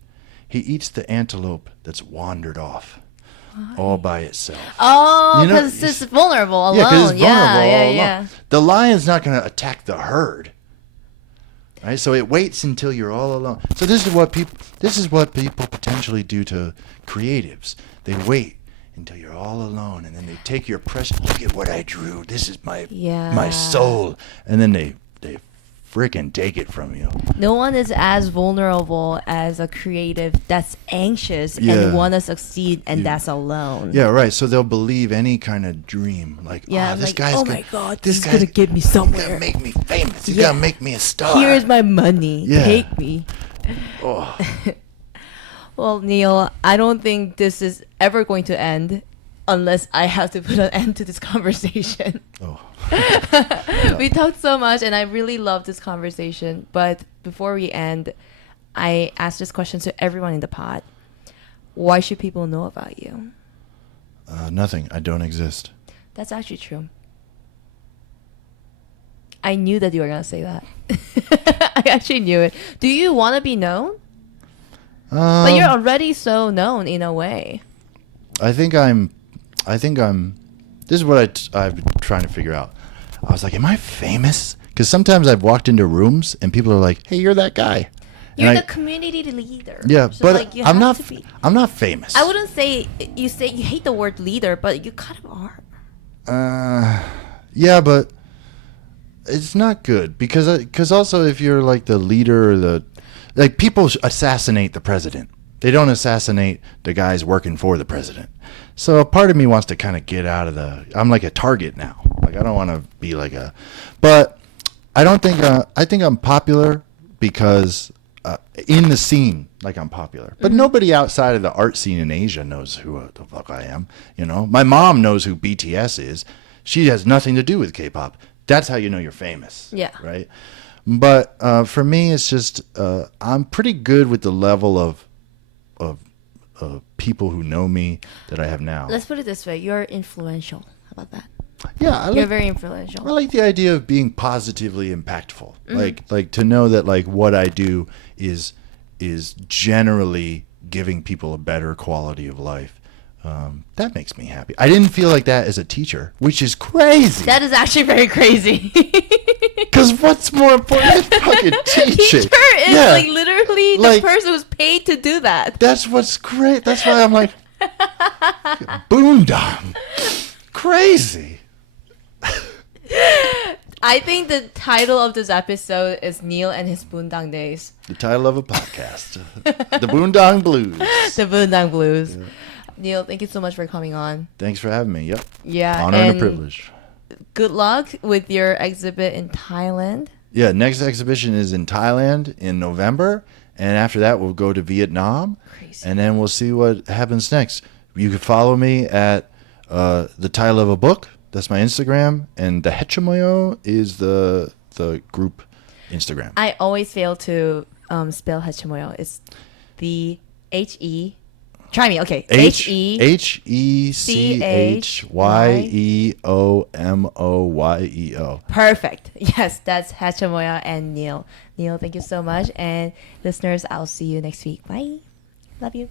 He eats the antelope that's wandered off. Why? All by itself. Oh, because it's vulnerable alone. Yeah, because it's vulnerable all alone. Yeah. The lion's not going to attack the herd. Right? So it waits until you're all alone. So this is what people potentially do to creatives. They wait until you're all alone, and then they take your precious, look at what I drew. This is my soul. And then they freaking take it from you. No one is as vulnerable as a creative that's anxious and want to succeed, and that's alone. Yeah, right. So they'll believe any kind of dream. Like, this guy's my God, this guy's going to get me somewhere. He's going to make me famous. He's going to make me a star. Here's my money. Yeah. Take me. Oh. Well, Neil, I don't think this is ever going to end unless I have to put an end to this conversation. Oh. We talked so much, and I really love this conversation. But before we end, I asked this question to everyone in the pod. Why should people know about you? Nothing. I don't exist. That's actually true. I knew that you were going to say that. I actually knew it. Do you want to be known? But you're already so known in a way. I think I'm. This is what I've been trying to figure out. I was like, am I famous? Because sometimes I've walked into rooms and people are like, hey, you're that guy. You're the community leader. Yeah, so but I'm not. I'm not famous. I wouldn't say you hate the word leader, but you kind of are. Yeah, but it's not good because also if you're like the leader or like people assassinate the president. They don't assassinate the guys working for the president. So a part of me wants to kind of get out of I'm like a target now. Like I don't want to be like but I don't think, I think I'm popular because in the scene, like I'm popular. But nobody outside of the art scene in Asia knows who the fuck I am. My mom knows who BTS is. She has nothing to do with K-pop. That's how you know you're famous. Yeah. Right? But for me, it's just I'm pretty good with the level of people who know me that I have now. Let's put it this way: you're influential. How about that? Yeah, you're very influential. I like the idea of being positively impactful. Like to know that like what I do is generally giving people a better quality of life. That makes me happy. I didn't feel like that as a teacher, which is crazy. That is actually very crazy. Because what's more important than fucking teaching? Teacher is like literally the person who's paid to do that. That's what's great. That's why I'm like, boondong. Crazy. I think the title of this episode is Neil and his Boondang Days. The title of a podcast. The Boondang Blues. The Boondang Blues. Yeah. Neil, thank you so much for coming on. Thanks for having me. Yep. Yeah. Honor and a privilege. Good luck with your exhibit in Thailand. Yeah, next exhibition is in Thailand in November. And after that, we'll go to Vietnam. Crazy. And then we'll see what happens next. You can follow me at the title of a book That's my Instagram, and the Hechyeomoyeo is the group Instagram. I always fail to spell Hechyeomoyeo. It's the H-E. Try me. Okay. Hechyeomoyeo. Perfect. Yes, that's Hechyeomoyeo and Neil. Neil, thank you so much. And listeners, I'll see you next week. Bye. Love you.